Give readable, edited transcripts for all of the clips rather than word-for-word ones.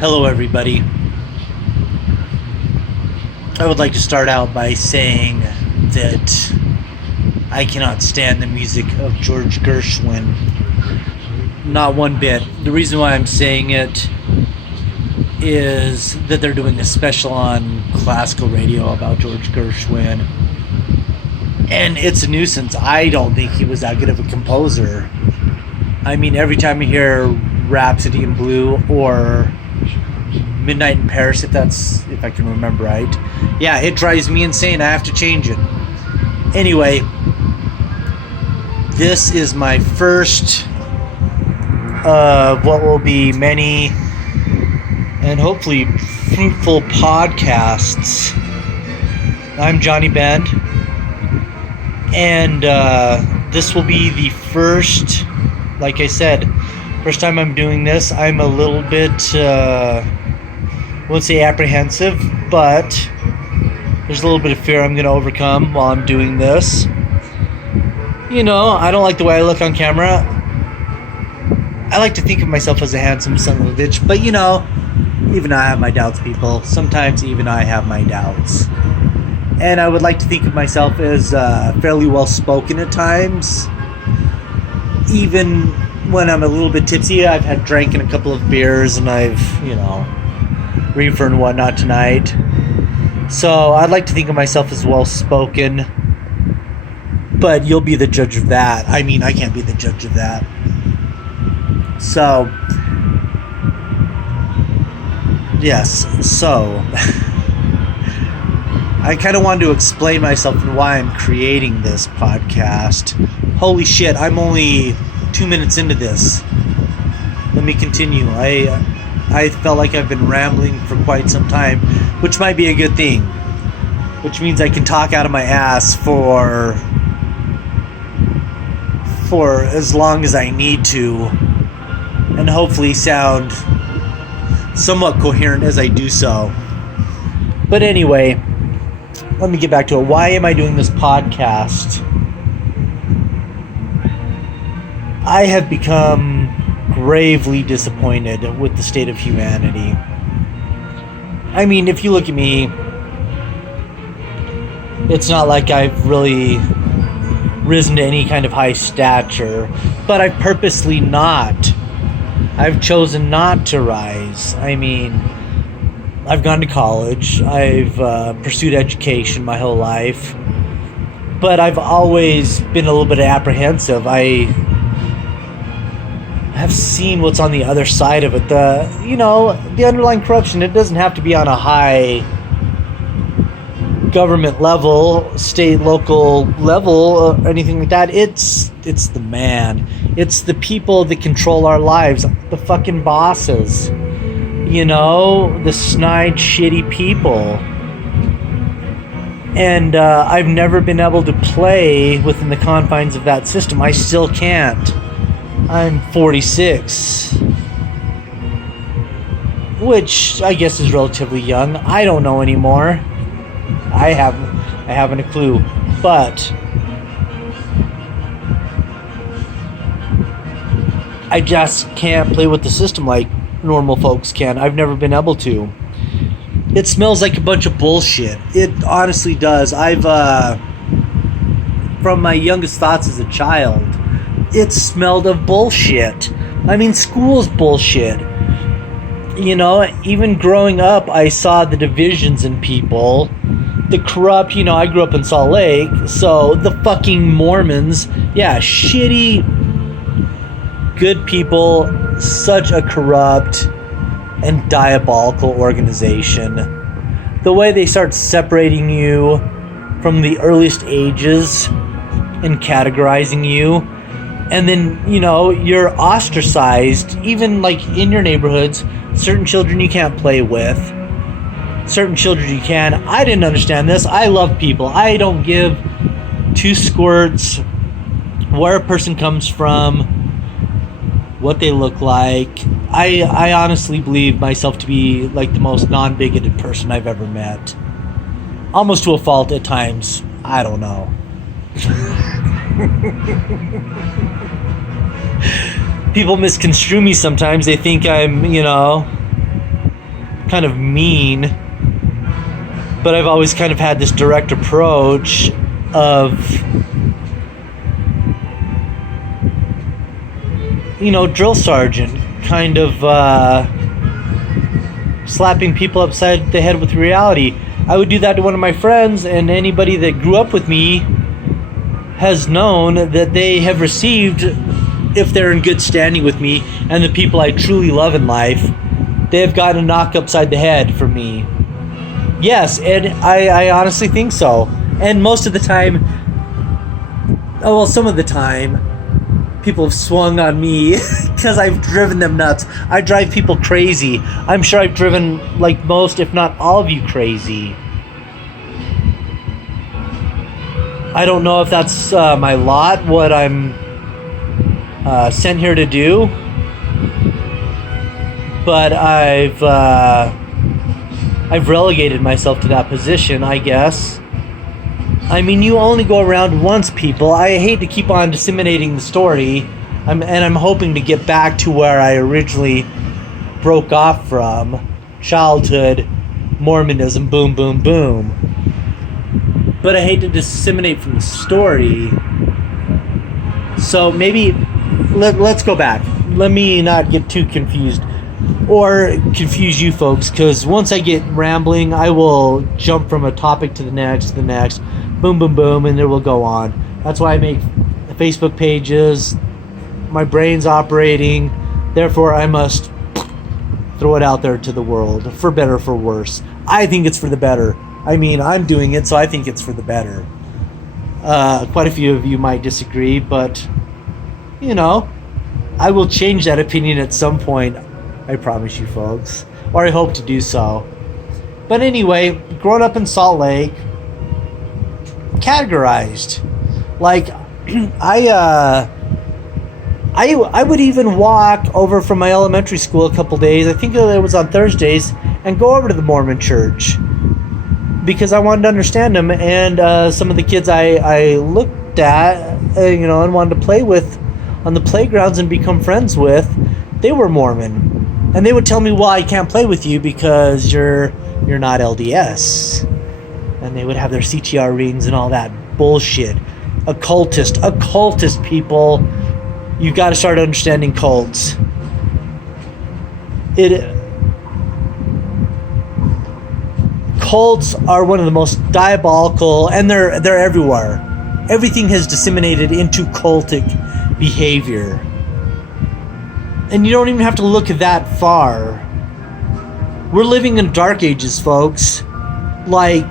Hello, everybody. I would like to start out by saying that I cannot stand the music of George Gershwin. Not one bit. The reason why I'm saying it is that they're doing a special on classical radio about George Gershwin. And it's a nuisance. I don't think he was that good of a composer. I mean, every time I hear Rhapsody in Blue or Midnight in Paris, if I can remember right. Yeah, it drives me insane. I have to change it. Anyway, this is my first of what will be many and hopefully fruitful podcasts. I'm Johnny Bend, and this will be the first, like I said, first time I'm doing this. I'm a little bit I won't say apprehensive, but there's a little bit of fear I'm going to overcome while I'm doing this. You know, I don't like the way I look on camera. I like to think of myself as a handsome son of a bitch, but you know, even I have my doubts, people. Sometimes even I have my doubts. And I would like to think of myself as fairly well-spoken at times. Even when I'm a little bit tipsy. I've had drank in a couple of beers and I've, reefer and whatnot tonight. So I'd like to think of myself as well-spoken, but you'll be the judge of that. I mean, I can't be the judge of that. So, yes, so I kind of wanted to explain myself and why I'm creating this podcast. Holy shit, I'm only 2 minutes into this. Let me continue. I felt like I've been rambling for quite some time, which might be a good thing. Which means I can talk out of my ass for as long as I need to, and hopefully sound somewhat coherent as I do so. But anyway, let me get back to it. Why am I doing this podcast? I have become gravely disappointed with the state of humanity. I mean, if you look at me, it's not like I've really risen to any kind of high stature, but I've purposely not. I've chosen not to rise. I mean, I've gone to college, I've pursued education my whole life, but I've always been a little bit apprehensive. I have seen what's on the other side of it. The underlying corruption, it doesn't have to be on a high government level, state, local level, or anything like that. It's the man. It's the people that control our lives. The fucking bosses. The snide, shitty people. And I've never been able to play within the confines of that system. I still can't. I'm 46, which I guess is relatively young. I don't know anymore. I haven't a clue. But I just can't play with the system like normal folks can. I've never been able to. It smells like a bunch of bullshit. It honestly does. From my youngest thoughts as a child, it smelled of bullshit. I mean, school's bullshit. Even growing up, I saw the divisions in people. The corrupt, I grew up in Salt Lake, so the fucking Mormons, yeah, shitty, good people, such a corrupt and diabolical organization. The way they start separating you from the earliest ages and categorizing you, and then, you're ostracized, even like in your neighborhoods. Certain children you can't play with. Certain children you can. I didn't understand this. I love people. I don't give two squirts where a person comes from, what they look like. I honestly believe myself to be like the most non-bigoted person I've ever met. Almost to a fault at times. I don't know. People misconstrue me sometimes. They think I'm, kind of mean, but I've always kind of had this direct approach of, drill sergeant, kind of slapping people upside the head with reality. I would do that to one of my friends, and anybody that grew up with me has known that they have received, if they're in good standing with me and the people I truly love in life, they have gotten a knock upside the head from me. Yes, and I honestly think so. And most of the time, some of the time, people have swung on me because I've driven them nuts. I drive people crazy. I'm sure I've driven like most, if not all of you, crazy. I don't know if that's my lot, what I'm sent here to do, but I've relegated myself to that position, I guess. I mean, you only go around once, people. I hate to keep on disseminating the story, I'm hoping to get back to where I originally broke off from. Childhood, Mormonism, boom, boom, boom. But I hate to disseminate from the story. So maybe, let's go back. Let me not get too confused. Or confuse you folks, because once I get rambling, I will jump from a topic to the next, boom, boom, boom, and it will go on. That's why I make Facebook pages. My brain's operating, therefore I must throw it out there to the world, for better or for worse. I think it's for the better. I mean, I'm doing it, so I think it's for the better. Quite a few of you might disagree, but, I will change that opinion at some point. I promise you folks. Or I hope to do so. But anyway, growing up in Salt Lake, categorized. Like, I would even walk over from my elementary school a couple days, I think it was on Thursdays, and go over to the Mormon church. Because I wanted to understand them, and some of the kids I looked at, and wanted to play with on the playgrounds and become friends with, they were Mormon. And they would tell me, well, I can't play with you because you're not LDS. And they would have their CTR rings and all that bullshit. Occultist people. You got to start understanding cults. Cults are one of the most diabolical, and they're everywhere. Everything has disseminated into cultic behavior. And you don't even have to look that far. We're living in dark ages, folks. Like,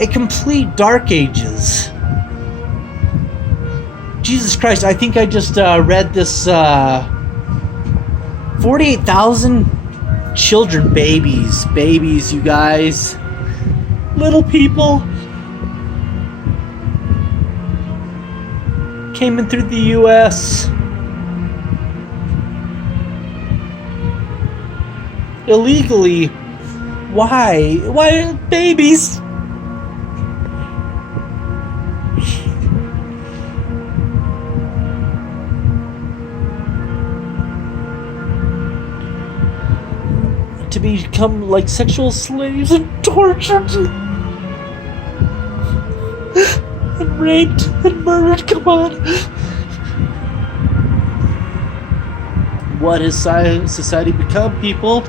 a complete dark ages. Jesus Christ, I think I just read this 48,000 children, babies, you guys. Little people came in through the U.S. illegally. Why babies? To become like sexual slaves and tortured and raped and murdered. Come on. What has society become, people?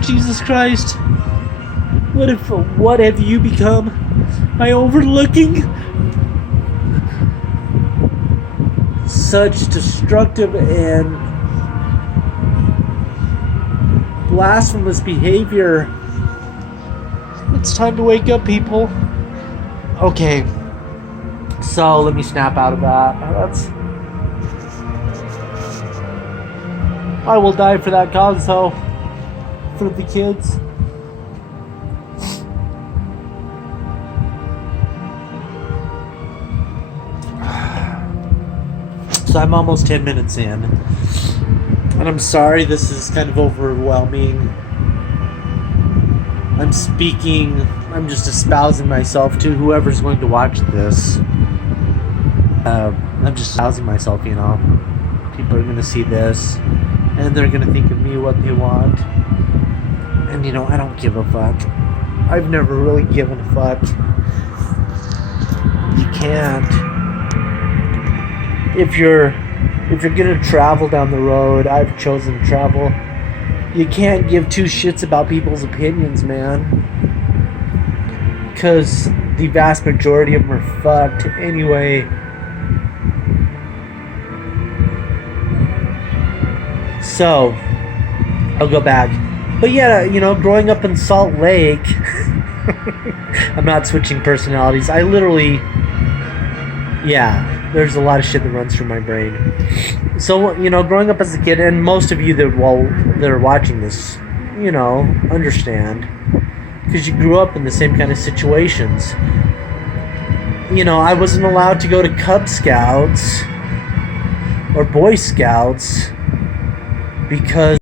Jesus Christ. What have you become by overlooking such destructive and blasphemous behavior? It's time to wake up, people. Okay, so let me snap out of that. I will die for that cause, though. For the kids. So I'm almost 10 minutes in. And I'm sorry this is kind of overwhelming. I'm just espousing myself to whoever's going to watch this. I'm just espousing myself, People are going to see this, and they're going to think of me what they want. And, I don't give a fuck. I've never really given a fuck. You can't. If you're gonna travel down the road, I've chosen to travel. You can't give two shits about people's opinions, man. Because the vast majority of them are fucked anyway. So, I'll go back. But yeah, growing up in Salt Lake, I'm not switching personalities. I literally, there's a lot of shit that runs through my brain. So, growing up as a kid, and most of you that are watching this, understand. Because you grew up in the same kind of situations. I wasn't allowed to go to Cub Scouts or Boy Scouts because